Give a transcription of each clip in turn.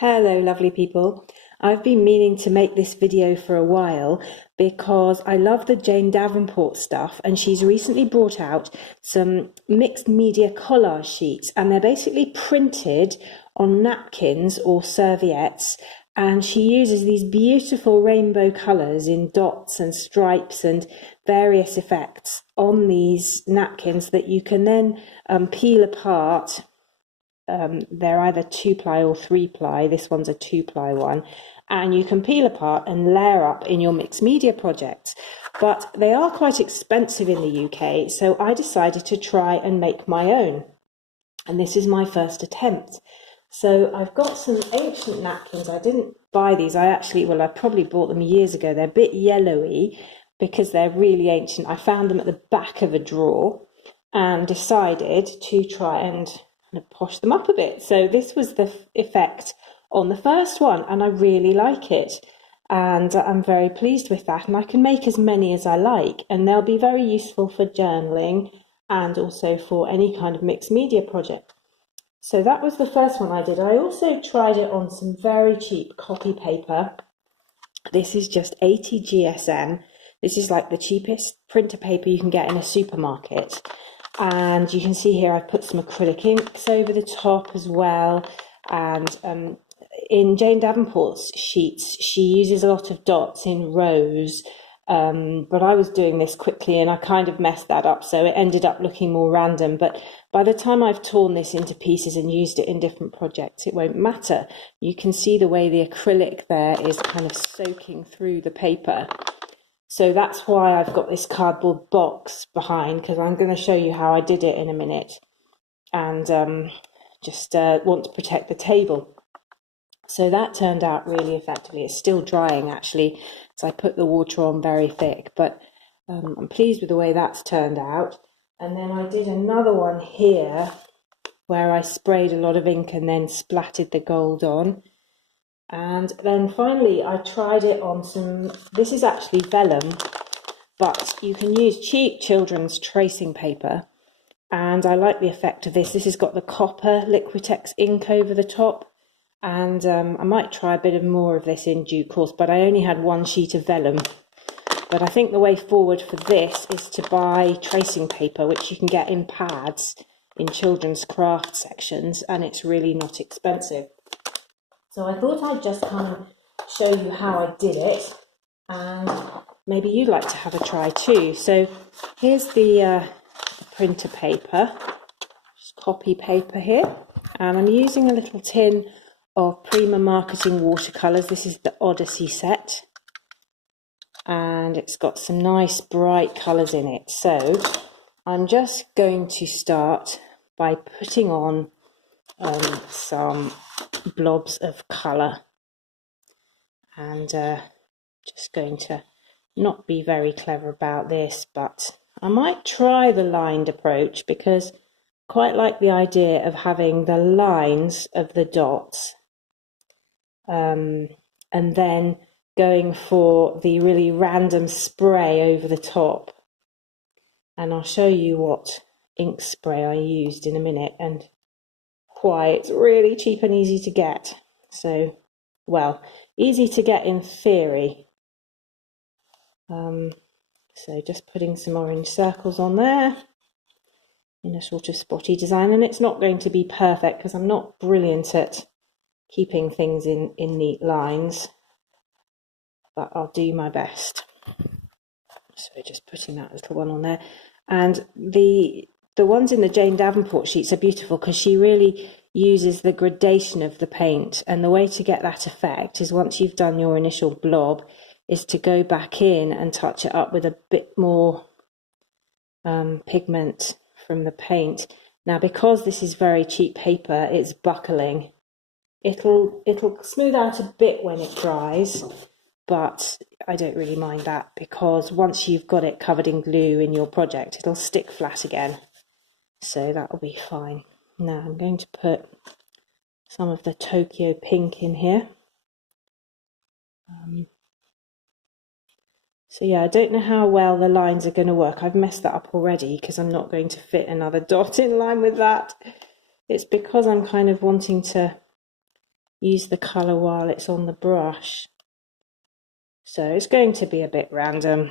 Hello, lovely people. I've been meaning to make this video for a while because I love the Jane Davenport stuff, and she's recently brought out some mixed media collage sheets, and they're basically printed on napkins or serviettes, and she uses these beautiful rainbow colours in dots and stripes and various effects on these napkins that you can then peel apart. They're either 2-ply or 3-ply. This one's a 2-ply one, and you can peel apart and layer up in your mixed media projects. But they are quite expensive in the UK, so I decided to try and make my own, and this is my first attempt. So I've got some ancient napkins. I didn't buy these. I probably bought them years ago. They're a bit yellowy because they're really ancient. I found them at the back of a drawer and decided to try and posh them up a bit. So this was the effect on the first one, and I really like it, and I'm very pleased with that, and I can make as many as I like, and they'll be very useful for journaling and also for any kind of mixed media project. So that was the first one I did. I also tried it on some very cheap copy paper. This is just 80 GSM. This is like the cheapest printer paper you can get in a supermarket. And you can see here I've put some acrylic inks over the top as well. And in Jane Davenport's sheets, she uses a lot of dots in rows. But I was doing this quickly and I kind of messed that up, so it ended up looking more random. But by the time I've torn this into pieces and used it in different projects, it won't matter. You can see the way the acrylic there is kind of soaking through the paper. So that's why I've got this cardboard box behind, because I'm going to show you how I did it in a minute, and just want to protect the table. So that turned out really effectively. It's still drying actually, so I put the water on very thick, but I'm pleased with the way that's turned out. And then I did another one here where I sprayed a lot of ink and then splattered the gold on. And then finally I tried it on some, this is actually vellum, but you can use cheap children's tracing paper, and I like the effect of this. This has got the copper Liquitex ink over the top, and I might try a bit more of this in due course, but I only had one sheet of vellum. But I think the way forward for this is to buy tracing paper, which you can get in pads in children's craft sections, and it's really not expensive. So I thought I'd just kind of show you how I did it, and maybe you'd like to have a try too. So here's the printer paper, just copy paper here, and I'm using a little tin of Prima Marketing watercolours. This is the Odyssey set, and it's got some nice bright colours in it. So I'm just going to start by putting on some blobs of colour, and just going to not be very clever about this, but I might try the lined approach because I quite like the idea of having the lines of the dots, and then going for the really random spray over the top. And I'll show you what ink spray I used in a minute and why it's really cheap and easy to get. So, well, easy to get in theory. So just putting some orange circles on there in a sort of spotty design, and it's not going to be perfect because I'm not brilliant at keeping things in neat lines, but I'll do my best. So just putting that little one on there, and the ones in the Jane Davenport sheets are beautiful because she really uses the gradation of the paint, and the way to get that effect is once you've done your initial blob is to go back in and touch it up with a bit more pigment from the paint. Now, because this is very cheap paper, it's buckling. It'll smooth out a bit when it dries, but I don't really mind that because once you've got it covered in glue in your project, it'll stick flat again. So that'll be fine. Now I'm going to put some of the Tokyo pink in here. So yeah, I don't know how well the lines are going to work. I've messed that up already because I'm not going to fit another dot in line with that. It's because I'm kind of wanting to use the colour while it's on the brush. So it's going to be a bit random,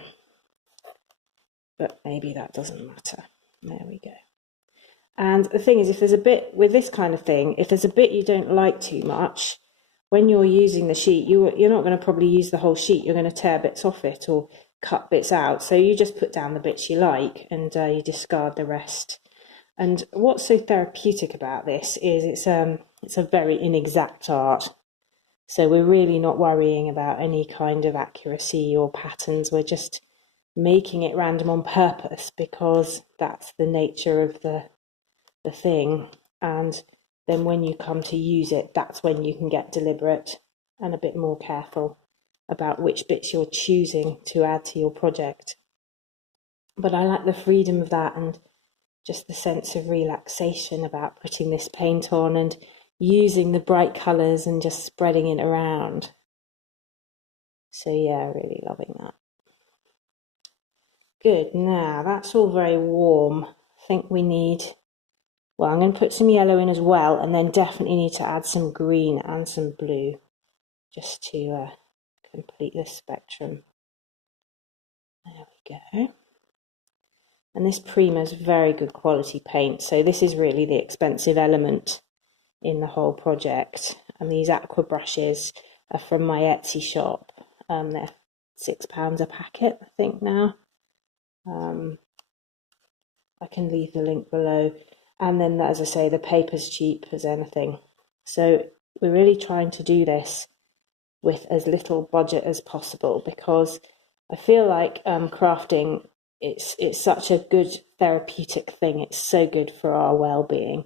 but maybe that doesn't matter. There we go. And the thing is, if there's a bit with this kind of thing, if there's a bit you don't like too much, when you're using the sheet, you're not going to probably use the whole sheet. You're going to tear bits off it or cut bits out. So you just put down the bits you like and you discard the rest. And what's so therapeutic about this is it's a very inexact art. So we're really not worrying about any kind of accuracy or patterns. We're just making it random on purpose because that's the nature of the thing. And then when you come to use it, that's when you can get deliberate and a bit more careful about which bits you're choosing to add to your project. But I like the freedom of that and just the sense of relaxation about putting this paint on and using the bright colours and just spreading it around. So yeah, really loving that. Good, now that's all very warm. I think we need, well, I'm going to put some yellow in as well, and then definitely need to add some green and some blue just to complete the spectrum. There we go. And this Prima is very good quality paint, so this is really the expensive element in the whole project. And these aqua brushes are from my Etsy shop. They're £6 a packet, I think now. I can leave the link below. And then, as I say, the paper's cheap as anything. So we're really trying to do this with as little budget as possible, because I feel like crafting, it's such a good therapeutic thing. It's so good for our well-being,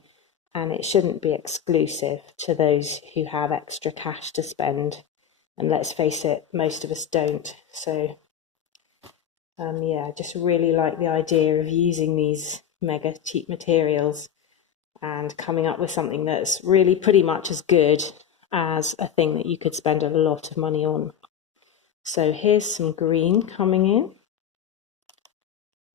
and it shouldn't be exclusive to those who have extra cash to spend. And let's face it, most of us don't. So yeah, I just really like the idea of using these mega cheap materials and coming up with something that's really pretty much as good as a thing that you could spend a lot of money on. So here's some green coming in.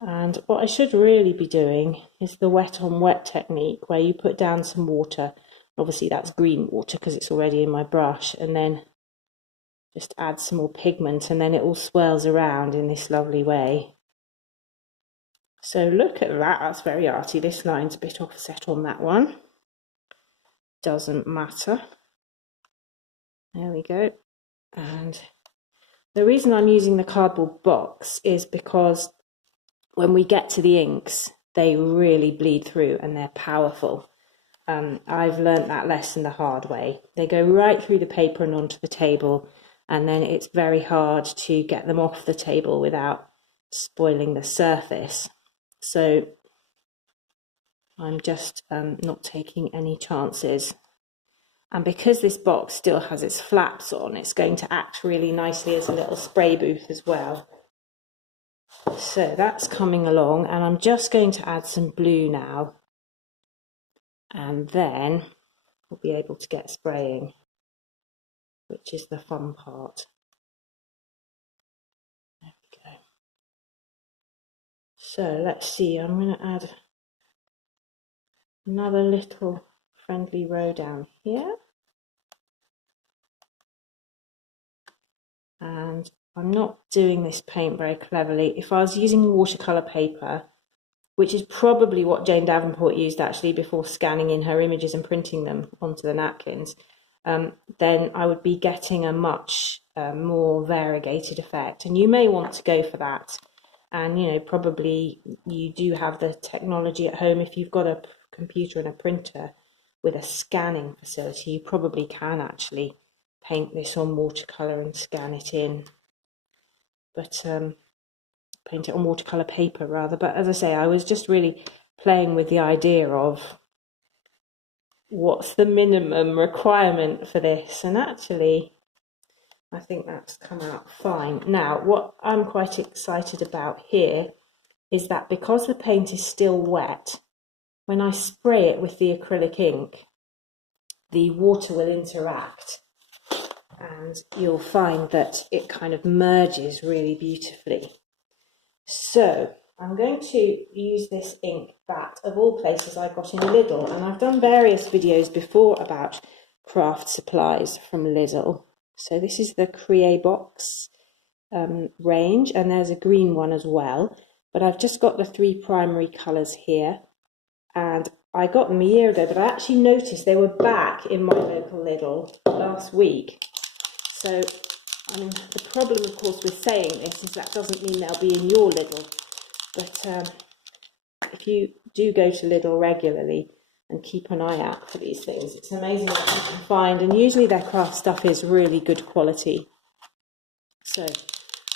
And what I should really be doing is the wet on wet technique, where you put down some water. Obviously that's green water because it's already in my brush, and then just add some more pigment, and then it all swirls around in this lovely way. So look at that, that's very arty. This line's a bit offset on that one. Doesn't matter. There we go. And the reason I'm using the cardboard box is because when we get to the inks, they really bleed through and they're powerful. I've learnt that lesson the hard way. They go right through the paper and onto the table, and then it's very hard to get them off the table without spoiling the surface. So I'm just not taking any chances. And because this box still has its flaps on, it's going to act really nicely as a little spray booth as well. So that's coming along, and I'm just going to add some blue now, and then we'll be able to get spraying, which is the fun part. There we go. So let's see, I'm going to add another little friendly row down here. And I'm not doing this paint very cleverly. If I was using watercolour paper, which is probably what Jane Davenport used actually before scanning in her images and printing them onto the napkins, then I would be getting a much more variegated effect. And you may want to go for that. And, you know, probably you do have the technology at home. If you've got a computer and a printer with a scanning facility, you probably can actually paint this on watercolour and scan it in. But paint it on watercolour paper rather. But as I say, I was just really playing with the idea of what's the minimum requirement for this, and actually I think that's come out fine. Now what I'm quite excited about here is that because the paint is still wet, when I spray it with the acrylic ink, the water will interact, and you'll find that it kind of merges really beautifully. So I'm going to use this ink that, of all places, I got in Lidl, and I've done various videos before about craft supplies from Lidl. So this is the Create Box range, and there's a green one as well. But I've just got the 3 primary colours here, and I got them a year ago, but I actually noticed they were back in my local Lidl last week. So, I mean, the problem, of course, with saying this is that doesn't mean they'll be in your Lidl. But if you do go to Lidl regularly and keep an eye out for these things, it's amazing what you can find. And usually their craft stuff is really good quality. So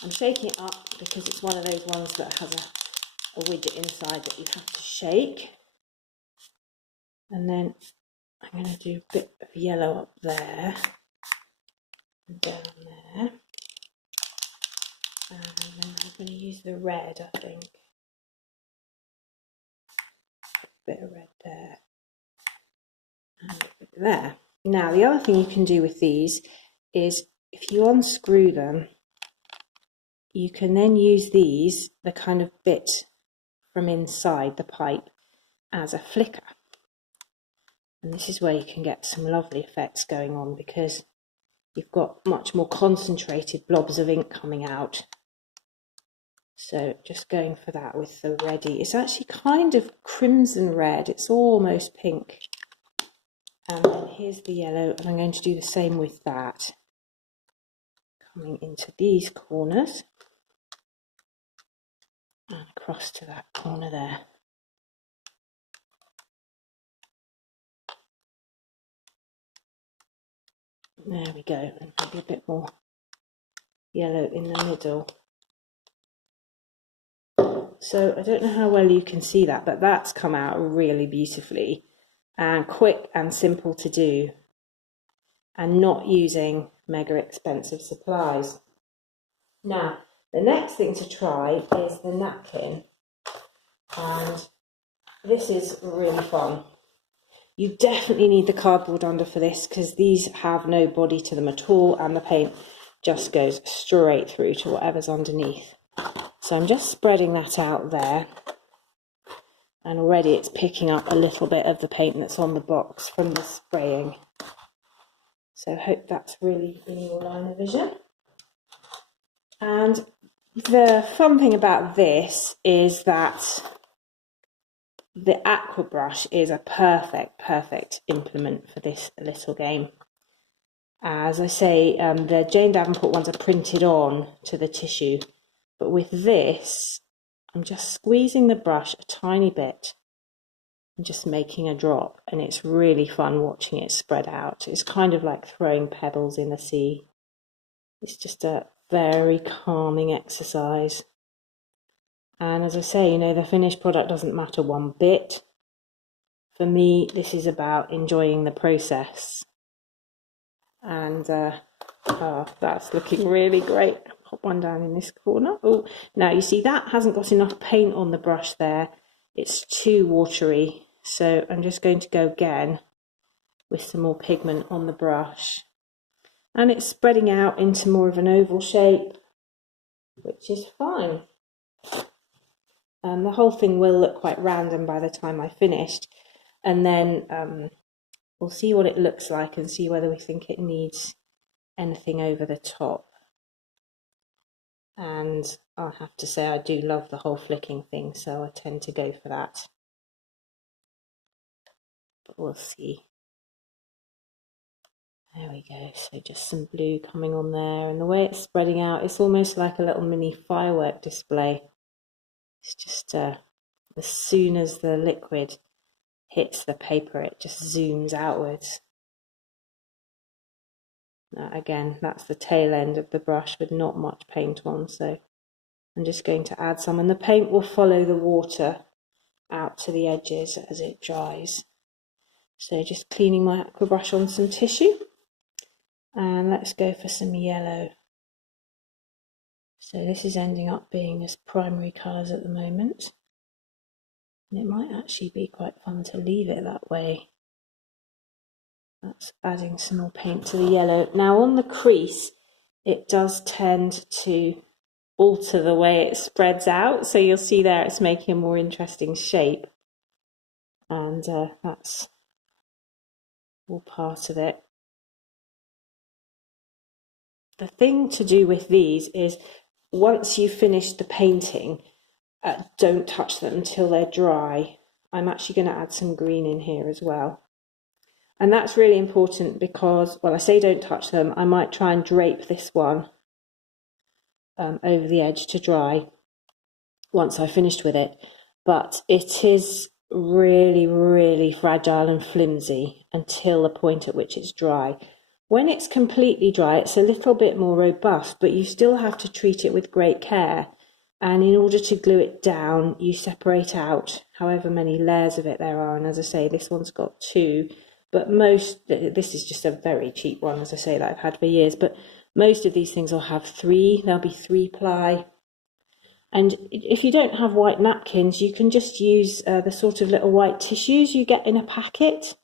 I'm shaking it up because it's one of those ones that has a widget inside that you have to shake. And then I'm going to do a bit of yellow up there and down there. And then I'm going to use the red, I think. A bit of red there. And a bit there. Now, the other thing you can do with these is if you unscrew them, you can then use these, the kind of bit from inside the pipe, as a flicker. And this is where you can get some lovely effects going on because you've got much more concentrated blobs of ink coming out. So just going for that with the reddy. It's actually kind of crimson red. It's almost pink. And then here's the yellow, and I'm going to do the same with that. Coming into these corners and across to that corner there. There we go, and maybe a bit more yellow in the middle. So I don't know how well you can see that, but that's come out really beautifully and quick and simple to do, and not using mega expensive supplies. Now, the next thing to try is the napkin, and this is really fun. You definitely need the cardboard under for this because these have no body to them at all, and the paint just goes straight through to whatever's underneath. So I'm just spreading that out there, and already it's picking up a little bit of the paint that's on the box from the spraying. So I hope that's really in your line of vision. And the fun thing about this is that the aqua brush is a perfect implement for this little game. As I say, the Jane Davenport ones are printed on to the tissue, but with this, I'm just squeezing the brush a tiny bit and just making a drop, and it's really fun watching it spread out. It's kind of like throwing pebbles in the sea. It's just a very calming exercise. And as I say, you know, the finished product doesn't matter one bit. For me, this is about enjoying the process. And that's looking really great. Pop one down in this corner. Oh, now you see that hasn't got enough paint on the brush there. It's too watery. So I'm just going to go again with some more pigment on the brush. And it's spreading out into more of an oval shape, which is fine. The whole thing will look quite random by the time I finished, and then we'll see what it looks like and see whether we think it needs anything over the top. And I'll have to say I do love the whole flicking thing, so I tend to go for that. But we'll see. There we go, so just some blue coming on there, and the way it's spreading out, it's almost like a little mini firework display. It's just as soon as the liquid hits the paper, it just zooms outwards. Now, again, that's the tail end of the brush with not much paint on, so I'm just going to add some, and the paint will follow the water out to the edges as it dries. So just cleaning my aqua brush on some tissue, and let's go for some yellow. So this is ending up being as primary colours at the moment. And it might actually be quite fun to leave it that way. That's adding some more paint to the yellow. Now on the crease, it does tend to alter the way it spreads out. So you'll see there it's making a more interesting shape. And that's all part of it. the thing to do with these is once you've finished the painting, don't touch them until they're dry. I'm actually going to add some green in here as well. And that's really important because, well, I say don't touch them. I might try and drape this one over the edge to dry once I've finished with it. But it is really, really fragile and flimsy until the point at which it's dry. When it's completely dry, it's a little bit more robust, but you still have to treat it with great care. And in order to glue it down, you separate out however many layers of it there are. And as I say, this one's got 2, but this is just a very cheap one, as I say, that I've had for years. But most of these things will have 3, there'll be 3-ply. And if you don't have white napkins, you can just use the sort of little white tissues you get in a packet.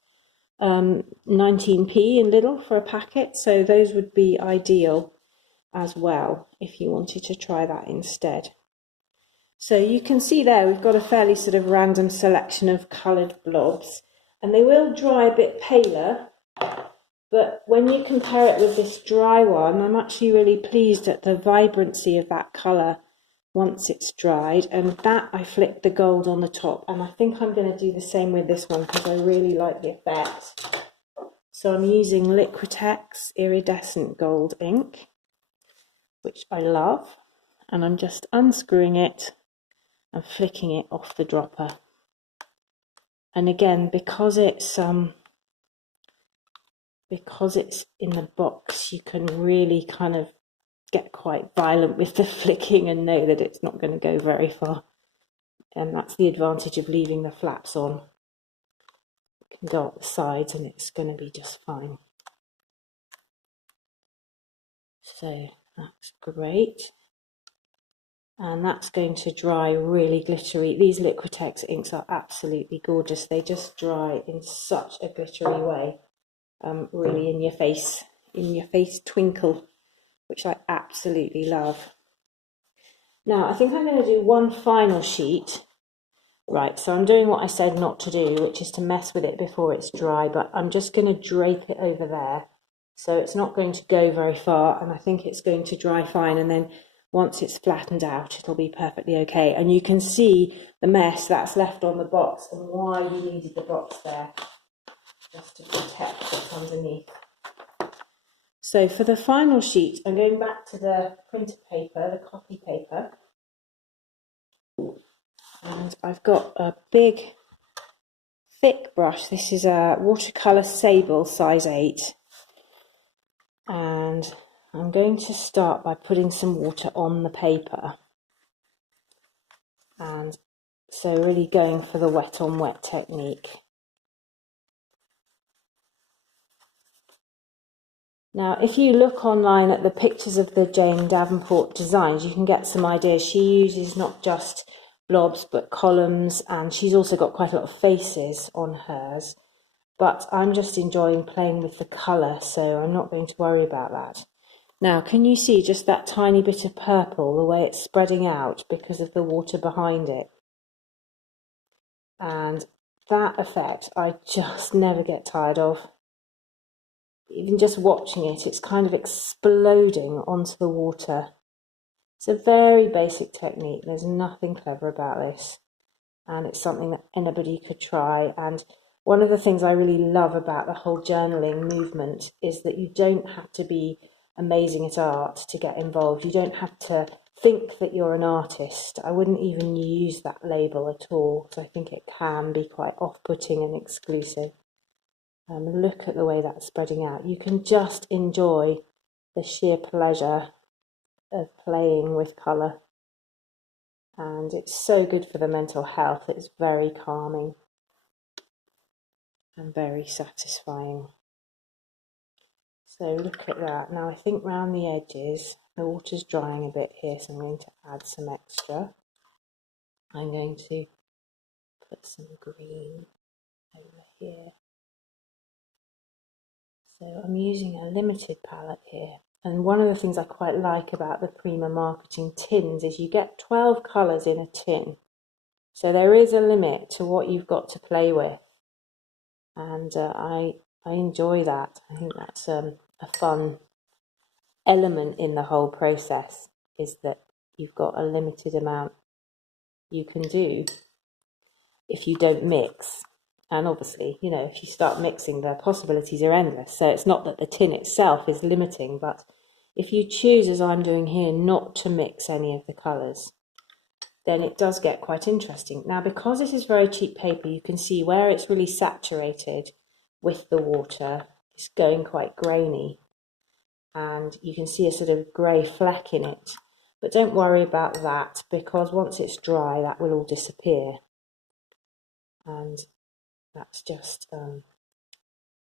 19p in Lidl for a packet, so those would be ideal as well if you wanted to try that instead. So you can see there we've got a fairly sort of random selection of coloured blobs, and they will dry a bit paler, but when you compare it with this dry one, I'm actually really pleased at the vibrancy of that colour once it's dried. And that, I flicked the gold on the top, and I think I'm going to do the same with this one because I really like the effect. So I'm using Liquitex iridescent gold ink, which I love, and I'm just unscrewing it and flicking it off the dropper. And again, because it's in the box, you can really kind of get quite violent with the flicking and know that it's not going to go very far. And that's the advantage of leaving the flaps on. It can go up the sides and it's going to be just fine. So that's great. And that's going to dry really glittery. These Liquitex inks are absolutely gorgeous. They just dry in such a glittery way. Really in your face twinkle, which I absolutely love. Now, I think I'm going to do one final sheet. Right, so I'm doing what I said not to do, which is to mess with it before it's dry, but I'm just going to drape it over there. So it's not going to go very far, and I think it's going to dry fine, and then once it's flattened out, it'll be perfectly okay. And you can see the mess that's left on the box and why you needed the box there, just to protect what's underneath. So for the final sheet, I'm going back to the printer paper, the copy paper. And I've got a big, thick brush. This is a watercolour sable size 8. And I'm going to start by putting some water on the paper. And so really going for the wet on wet technique. Now, if you look online at the pictures of the Jane Davenport designs, you can get some ideas. She uses not just blobs, but columns, and she's also got quite a lot of faces on hers. But I'm just enjoying playing with the colour, so I'm not going to worry about that. Now, can you see just that tiny bit of purple, the way it's spreading out because of the water behind it? And that effect I just never get tired of. Even just watching it, it's kind of exploding onto the water. It's a very basic technique. There's nothing clever about this. And it's something that anybody could try. And one of the things I really love about the whole journaling movement is that you don't have to be amazing at art to get involved. You don't have to think that you're an artist. I wouldn't even use that label at all, because I think it can be quite off-putting and exclusive. Look at the way that's spreading out. You can just enjoy the sheer pleasure of playing with colour. And it's so good for the mental health. It's very calming and very satisfying. So look at that. Now I think round the edges, the water's drying a bit here, so I'm going to add some extra. I'm going to put some green over here. So I'm using a limited palette here. And one of the things I quite like about the Prima Marketing tins is you get 12 colours in a tin. So there is a limit to what you've got to play with. And I enjoy that. I think that's a fun element in the whole process, is that you've got a limited amount you can do if you don't mix. And obviously, you know, if you start mixing, the possibilities are endless. So it's not that the tin itself is limiting, but if you choose, as I'm doing here, not to mix any of the colours, then it does get quite interesting. Now, because this is very cheap paper, you can see where it's really saturated with the water, it's going quite grainy, and you can see a sort of grey fleck in it. But don't worry about that, because once it's dry, that will all disappear. And that's just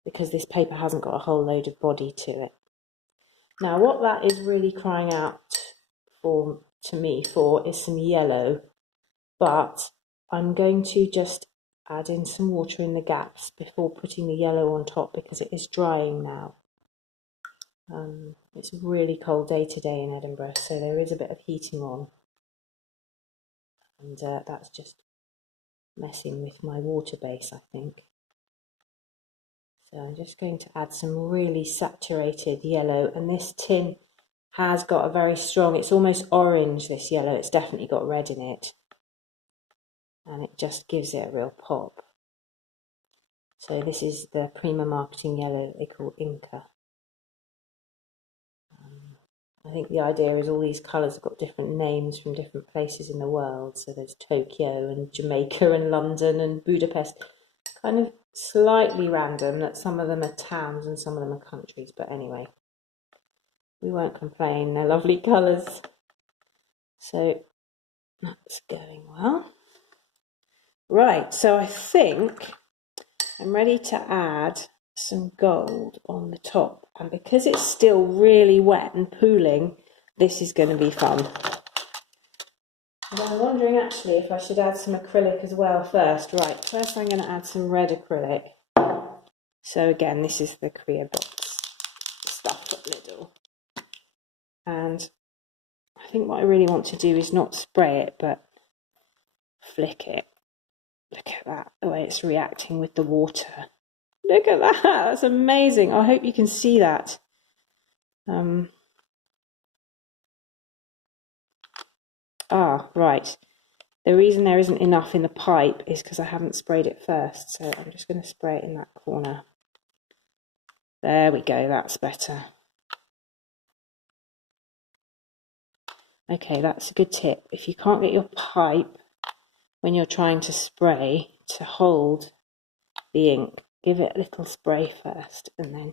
because this paper hasn't got a whole load of body to it. Now, what that is really crying out to me for is some yellow, but I'm going to just add in some water in the gaps before putting the yellow on top, because it is drying now. It's a really cold day today in Edinburgh, so there is a bit of heating on, and that's just messing with my water base, I think. So I'm just going to add some really saturated yellow, and this tin has got a very strong, it's almost orange, this yellow, it's definitely got red in it, and it just gives it a real pop. So this is the Prima Marketing yellow they call Inca. I think the idea is all these colours have got different names from different places in the world. So there's Tokyo and Jamaica and London and Budapest. Kind of slightly random that some of them are towns and some of them are countries. But anyway, we won't complain. They're lovely colours. So that's going well. Right, so I think I'm ready to add some gold on the top, and because it's still really wet and pooling, this is going to be fun. And I'm wondering actually if I should add some acrylic as well first. Right, first I'm going to add some red acrylic. So again, this is the Crea Box stuff at Lidl, and I think what I really want to do is not spray it but flick it. Look at that, the way it's reacting with the water. Look at that, that's amazing. I hope you can see that. Right. The reason there isn't enough in the pipe is because I haven't sprayed it first. So I'm just going to spray it in that corner. There we go, that's better. Okay, that's a good tip. If you can't get your pipe when you're trying to spray to hold the ink, give it a little spray first and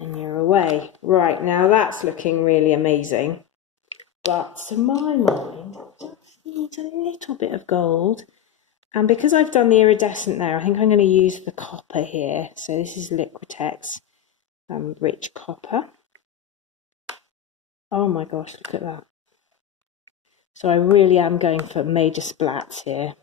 you're away. Right, now that's looking really amazing. But to my mind, it just needs a little bit of gold. And because I've done the iridescent there, I think I'm going to use the copper here. So this is Liquitex Rich Copper. Oh my gosh, look at that. So I really am going for major splats here.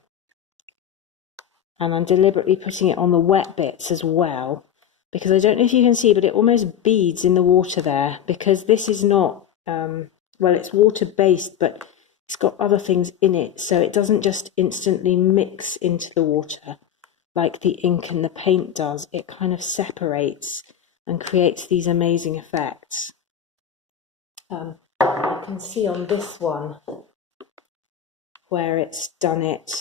And I'm deliberately putting it on the wet bits as well, because I don't know if you can see, but it almost beads in the water there, because this is not, well, it's water-based, but it's got other things in it, so it doesn't just instantly mix into the water like the ink and the paint does. It kind of separates and creates these amazing effects. You can see on this one where it's done it.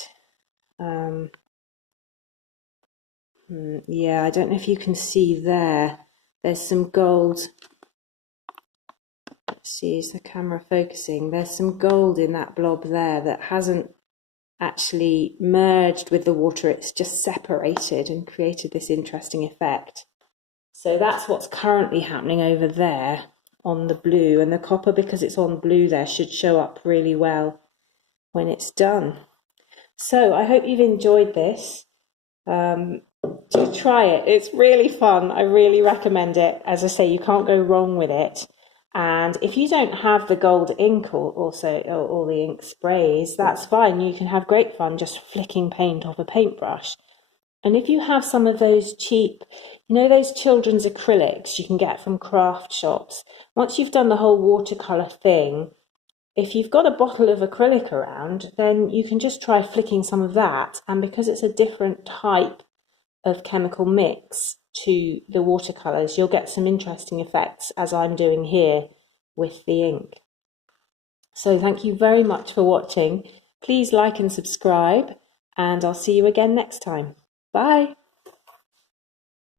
Yeah, I don't know if you can see there. There's some gold. Let's see, is the camera focusing? There's some gold in that blob there that hasn't actually merged with the water. It's just separated and created this interesting effect. So that's what's currently happening over there on the blue, and the copper, because it's on blue there, should show up really well when it's done. So I hope you've enjoyed this. Do try it, it's really fun. I really recommend it. As I say, you can't go wrong with it. And if you don't have the gold ink or the ink sprays, that's fine. You can have great fun just flicking paint off a paintbrush. And if you have some of those cheap, you know, those children's acrylics you can get from craft shops, once you've done the whole watercolour thing, if you've got a bottle of acrylic around, then you can just try flicking some of that. And because it's a different type of chemical mix, to the watercolours, you'll get some interesting effects as I'm doing here with the ink. So thank you very much for watching. Please like and subscribe, and I'll see you again next time. Bye.